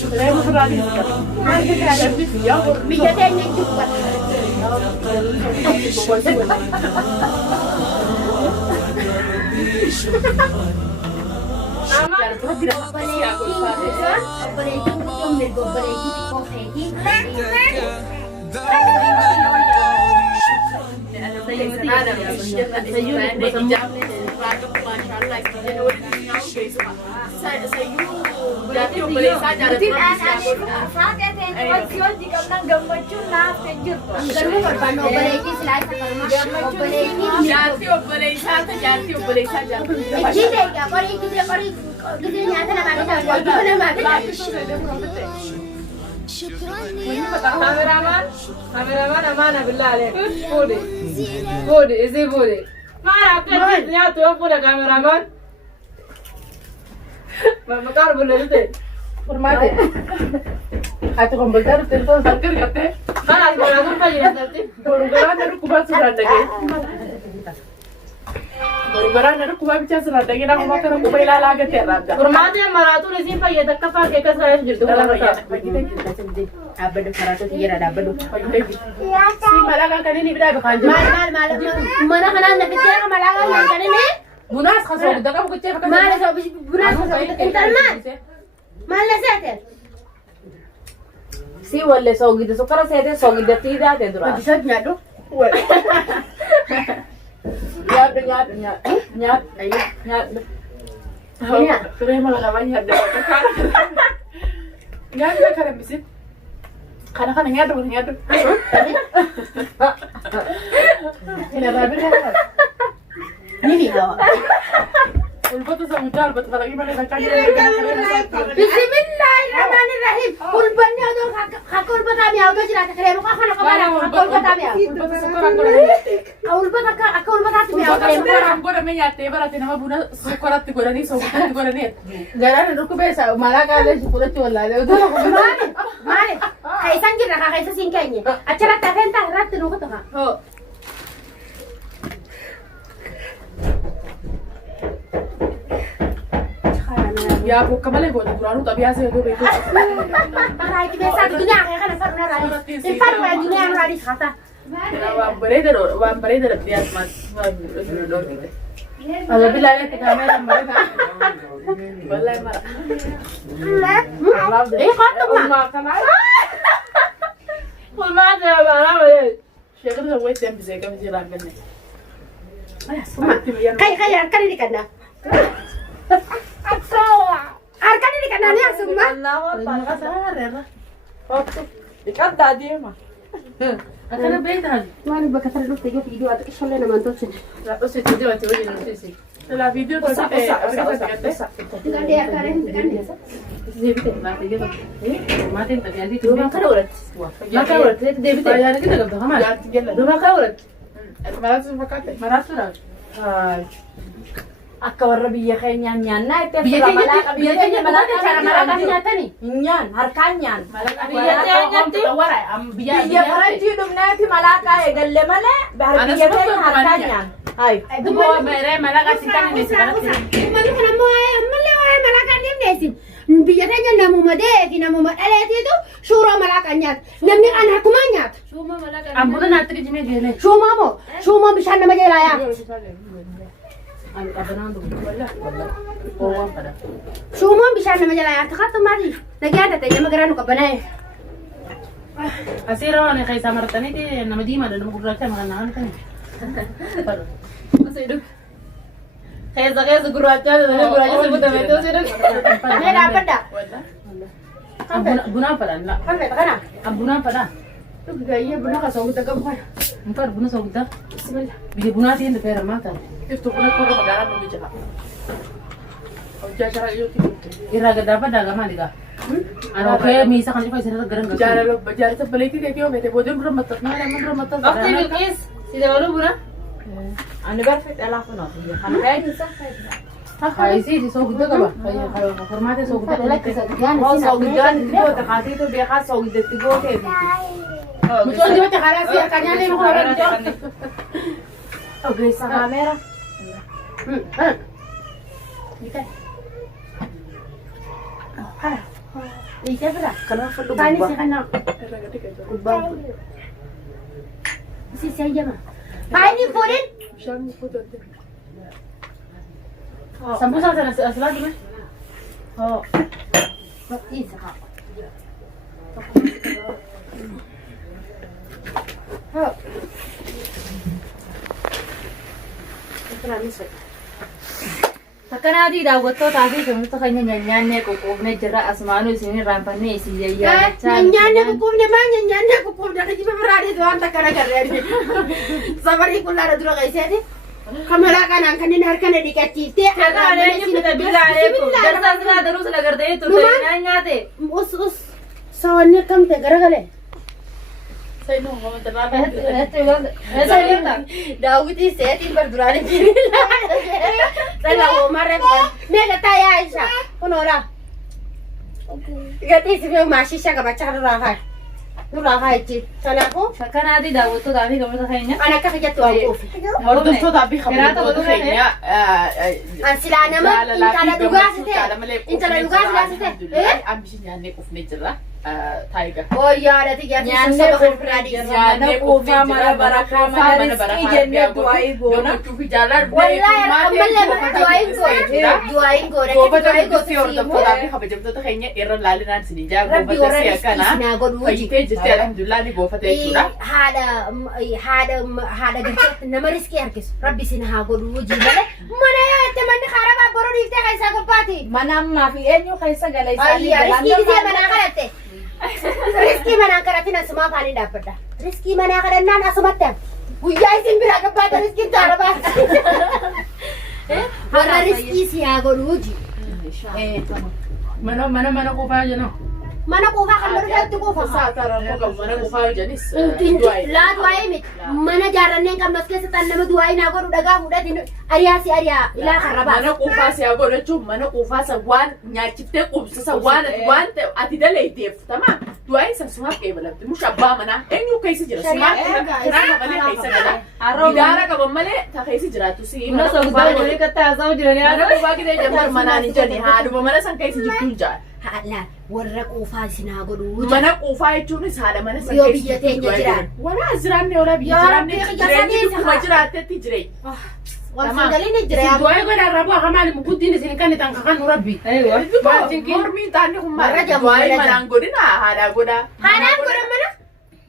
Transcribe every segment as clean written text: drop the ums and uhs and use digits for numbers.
Reemu furraati. Biyya teenya jechuudha. Kameraman amana billah عليك فودي ازاي فودي ما اعرف يا توقف kameraman ما قارب ولا Formaate. Ati komboltar tentu sakir kate. انا اقول لكم حاجه Gurugara na rukuba surandage. Gurugara na rukuba bicha surandage na kuma kara kuba ila laga terraga. فرمات مراتو لازم فايده كفا كيف صار جلد Dala ولا ya pagita kita sendiri. Abadu karatu tiyera da abadu. Si malaga kanini bida ba kanjo. Mana kana nakitiya malaga yan kanini? Bunas khaso daga buche ba kanjo. Mala so bunas so interman. Mala sate. Si ولا سوغي سكر سيده سوغي تيدا تدرا Bisa nyado. nyat Ayo. nyat Ya, sudah malah namanya ada kan. Nyado kare bisit. Kana kana nyado. Ina rabi kan. Nini hawa. Ulbatu sa mutal bat palagi mana kan. Bismillahirrahmanirrahim. Kurbannya do hakul batami auto jira kare mo kana kabala hakul batami. Ulbatu sukaran ko na. Aul bataka akul batami auto. Sukaran ko na menyate barate nama buna sukarat ko na ni sukarat ko na ni. garan ruku besa malaga le pura chola le udo Mane. Kai sangira ka kai singkenye. Acara tafenta rat no ko to ha. ho Ya aku kembali buat kurang tapi hasil itu begitu. Rai ki besa dunia ka kana faruna rai. Te faru ya dunia rai khata. Wan beredar dia mas. ada bila le kamera mereka Wallahi marah. Khatam ma. kul ma ada bara le Syekh tu wait yang bisa kami jalan kan. Kai arkan di kana. Arkan di kana ni asuma. Ikan tadi mah. akana beida Mane bakatar lu tege video at sholle na manto chen. terus itu dia waktu ini sisi La video tu Gande arkan gande. Debite, mate yo. Mate entar jadi tu. Dua kali urat. Maka urat, debite. Bayar kita kan tuh, Hamad. Dua maka urat. Malas fakate. Marasura. Akka warra biyya keenya nyaanna itti Biyya keenya malaka Cara malakan nyatani. nyaan harkaan nyaan Biar biyya faranjii dhumneeti malaakaa eegalle malee biyya keenya harkaan nyaan hay Dubo mere malaka sitan ni sibarati. Manu kana mo ay amalle ay malakan dim nesin. Biyya tanya namu made namu madale itu shura malakan nyat. Namni an hakuma nyat. Ambuna natri jime gele. Shuma bishan nama jela ya. Abanan du. Oh, pada. Shuma bishan nama jela ya. Takatu mari. Lagi ada tanya magaran ko banay. Asira ni kay samartani ti namadima da nung gurata mga nahan kan. Masih hidup. Kaya gurata da nung gurata sebut nama itu sih. May dapat dah. Abuna pala na. Kan may kana. Abuna pala. Tu gaya buna ka so kita kam. Empar buna sogda. Bismillah. Bili buna ti ende pera mata. Itu punya korang magaran nunggu jalan. Oh, cara itu. Ira ga dapat daga mali ka. Ano kaya misa kan ipa sira garan Cara lo belajar sebalik itu dia mete bodoh belum matas mana belum matas. Waktu itu kis, sida malu buna. ani perfect ala ko no kan kaya ni sa Kaya si sogda ka ba? Kaya formate sogda. oh sogdan dito takati to dia ka sogda tigo te Mucho di mata kala siya kanya ni mo ron to. okay sa camera Dito. Iya berah. Kanaaf fudhu Tani gubbaa. si kana. Irra gadi gadi. Gubbaan kun. Si saya mah. Kaini furin. Bishaan fuudhate. Sambusa sana asal lagi mah. Oh. Isa ka. Oh. Takkanaatii daawwattootaa fi kunuunsa keenya nyaanyaannee qoqqoofnee jirra asumaanuu isin irraanfannee isin yayyaadachaa Nyanyi kukufne mana nyanyi kukufne lagi beberapa itu anta kana karya. Sabari kulara dulu guys ya deh. Kamera kanan kanin harkan dikacifte. Karena ada yang kita bilang dasar sudah terus agar dia itu nyaanyate. Us sawannya kam te gara-gara. Saya nunggu mau terlalu. Saya lihat. Dawit isetin berdurani kiri. Saya mau marah kan. Mega taya Aisyah. Konola. Gati sih masih sih gak baca raha. Raha itu. Sana aku. Takkanaatii daawwattootaa fi kunuunsa keenya. Anak kerja tuh aku. Hordoftoota fi kabajamtoota keenya Ansila nama intala duga site. Intala duga site. Ambishi nyaannee qufnee jirra. Taayiga. Oh iya ada tiga Nyaannee mana quufaa mana barakaa mana riskii jennee du'aa'ii goona. Gammachuu fi jaalala Wallahi alhamdulillah duain go. goofata guddisii hordoftootaa fi kabajamtoota keenya irra laalinaan isin ijaa Rabbi goofata warra si'a riskii kana sinaa godhu wajji. fayyitee jirtee alhamdulillah ni goofata jechuudha. Haadha galcheetti nama riskii harkisu. Rabbi sin haa godhu wajji malee mana yaa'atte manni haramaa boroo dhiiftee keessaa gubbaati. Mana ammaa fi eenyu keessa gala isaanii Ayya riskii gisee manaa kadhatte. Riskii manaan kadhatin asumaa faanii dhaabbadha. Riskii manaa kadhannaan asumatti hafe. Guyyaa isin biraa gabbaata riskiin taara baati. Warra riskii si haa godhu wajji. Mana qofaa jennu. Mana quufaa kan barbaaddu quufa. Mana qofaa janis Laa du'aa'ee miti. Mana jaarranneen qabnas keessatti nama du'aa'ee naa godhu dhagaa fuudhati ariyaa si ariyaa ilaa karra baasa. mana quufaa si'a godhachuun mana quufaa san waan nyaachiftee qubsisa waan ati daleeyteef tamaa du'aayin san sumaaf qeebalamti mush abbaa manaa eenyu keessa jira sumaaf kiraa malee keessa gala gidaara qaban malee ta keessa jiraatu si Buna soogiddaa waliin kattaasaa jiranii mana haadha. quufaa gidee jambar manaan hin jenni haadhuma mana san keessa jirtuun jaal Haadha warra quufaa isin haa godhu. mana quufaa jechuunis haadha mana san Yoo keessa biyya teenya jiraan. Walaa jiraanne walaa biyya Yaa jiraanne Rabbi, jireenyi qiyyaasa dukkuma jiraattetti jireenya. Wal ni jira. Du'aa godha rabaa hamaali mukuttiin isin kan itan kakan rabbi. Mormiin taanni kun Warra jamu waa'ee warra manaan godhina haadhaa godhaa. Haadhaan godhan mana?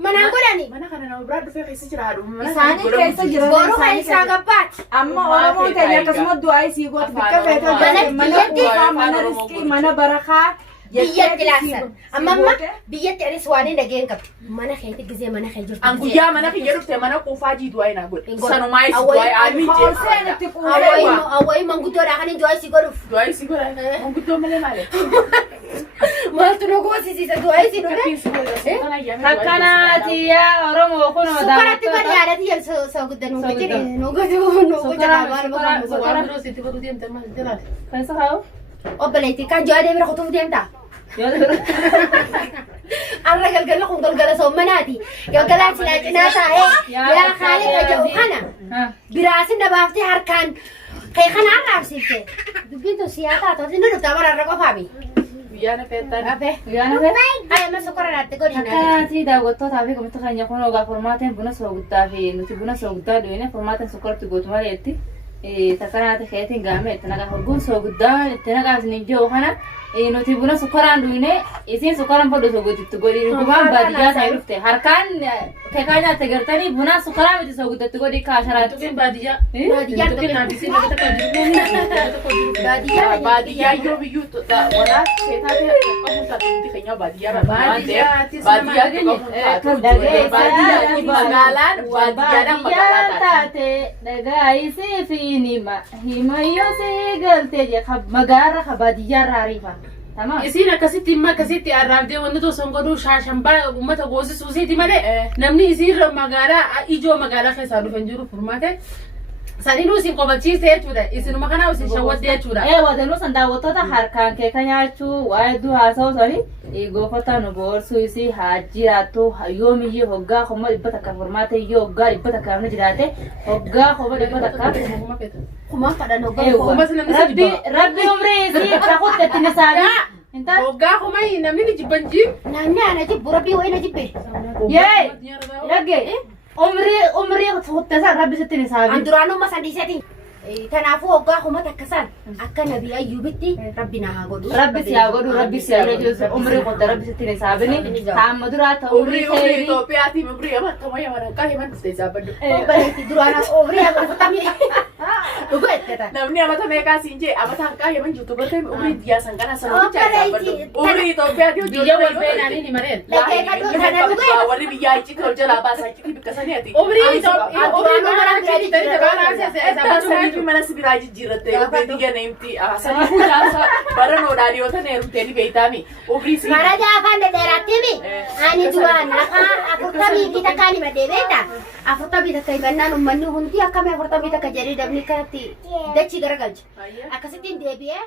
Manaan godhani. Mana kana nama biraa dhufee keessa jira haadhuma mana Isaanii keessa jira. Boru kan isaa gabbaati. Amma Oromoon ta'e akkasumas du'aa'ii sii gootu bakka feetan mana quufaa mana riskii mana barakaa. Biyyatti laaksan. Amma biyyatti anis waan hin dhageen qabdu. Mana keetti gisee mana kee jirtu. An guyyaa mana kiyya dhufte mana quufaa jiidhu waa'ee naa godhe. Sanumaa isi waa'ee aalii jechuudha. Awwaayi manguddoodhaa kan hin du'aa isii godhuuf. Du'aa isi godha. Manguddoo malee maali? Maaltu nu goosisiisa du'aa isii dhufe? Takkanaatii yaa Oromoo kunoo Sukkaratti badi yaadati jedhu soo guddaa nu godhe nu godhe Waan biroo sitti godhu deemte amma sitti laati. Keessa kaa'u. obboleettii kan ji'aa deemira kutuuf deemtaa? Arra galgala kun galgala soomanaati. Galgalaan silaa cinaa taa'ee yaa kaalee kaja'u kana biraasin dabaaftee harkaan kee kana arraabsiifte. Dubbiin tun siyaasaa ta'u inni dhuftaa bararra qofaami. Biyyaana feetaan. Hafe. Yaana ta'e. Ay amma sokkora naatti godhina. Takkanaatii daawwattootaa fi kunuunsa keenya kunoo gaa formaatiin buna soogiddaa fi nuti buna soogiddaa dhuunee formaatiin sukkaratti gootu malee itti. Takkanaatii keetiin gaame itti nagaa horguun soogiddaa itti nagaa isin jiru kana nuti buna sukkaraan dhuunee isin sukkaraan fadhu soogidditti godhi dhugumaan baadiyyaa ta'e dhufte harkaan keekaa nyaatte gartanii buna sukkaraa miti soogiddatti godhi kaasharaatti. Tuqin baadiyyaa. Baadiyyaa Tuqin naafisiin akka takka jiru. Baadiyyaa yoo biyyuu walaa seetaa ta'e qabu taatuuti keenya baadiyyaa magaalaan baadiyyaadhaan magaalaa taate. Dhagaayisii fi himayyoo si galtee jee magaarra ka baadiyyaarraa ariifa. Isiin akkasitti immoo akkasitti arraabdee wanti tosoo godhuu shaashambaa uummata goosisuusiiti malee namni isiirra magaalaa ijoo magaalaa keessaa dhufan jiru furmaate. Saninuu isin qofachiiste jechuudha. Isinuma kanaaf isin shawwadde jechuudha. Wadanuu san daawwattoota harkaan keeka nyaachuu waa hedduu haasa'u sanii goofata nu boorsuu isii haa jiraattu yoomiyyuu hoggaa homa dhibba takka furmaate yoo hoggaa dhibba takka namni jiraate hoggaa homa dhibba takka. Kuma fadhan hoggaa. Rabbi umrii isii kakutte itti nisaabii. Inta. Hoggaa kumai namni ni jibban jib. Namni ana jibbu rabbii wayii na jibbe. Yee. Lagge. Umrii hottasaa rabbi sitti ni saabi. An duraanuma sandiiseeti. Kanaafuu hoggaa kuma takkasan akka nabii ayyuubitti rabbi na haa godhu. Rabbi si haa godhu rabbi si haa godhu umrii hotta rabbi sitti ni saabini. Taamma duraa ta'u umrii Umri seerii. Itoophiyaati umri ama tamaya mana kaya man dhufte saabaddu. Bareetti duraana umrii amma fudhatamee. Dhugaa ittata. Namni amata meeqaa siin jee amata hanqaa man jirtu bartee umri biyyaa san kana sanoo saabaddu. Umri Itoophiyaati Biyya wal beenanii ni mareen. warri biyyaa itti ol jalaa baasaa itti bikkasanii ati. Umrii Saniifi mana sibiraa jijjiirratte umrii biyya neemti saniifuu jaarsa bara noodhaan yoo ta'e heerumtee ni beeytaami. Umrii siin. Maraja afaan dhedheeraatti ani duraan afaan afurtamii fi takkaan himadhee beekta. Afurtamii takka himannaan uummanni hundi akkamii afurtamii takka jedhee dabni kanatti dachii garagalcha. Akkasittiin deebi'ee